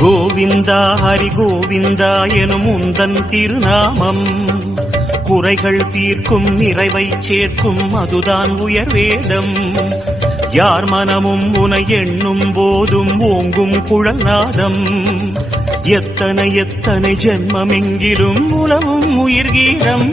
கோவிந்தா ஹரி கோவிந்தா எனும் உந்தன் திருநாமம் குறைகள் தீர்க்கும் நிறைவை சேர்க்கும் அதுதான் உயர்வேதம். யார் மனமும் உனை எண்ணும் போதும் ஓங்கும் குழல்நாதம். எத்தனை எத்தனை ஜென்மமெங்கிலும் உலவும் உயிர்கீதம்.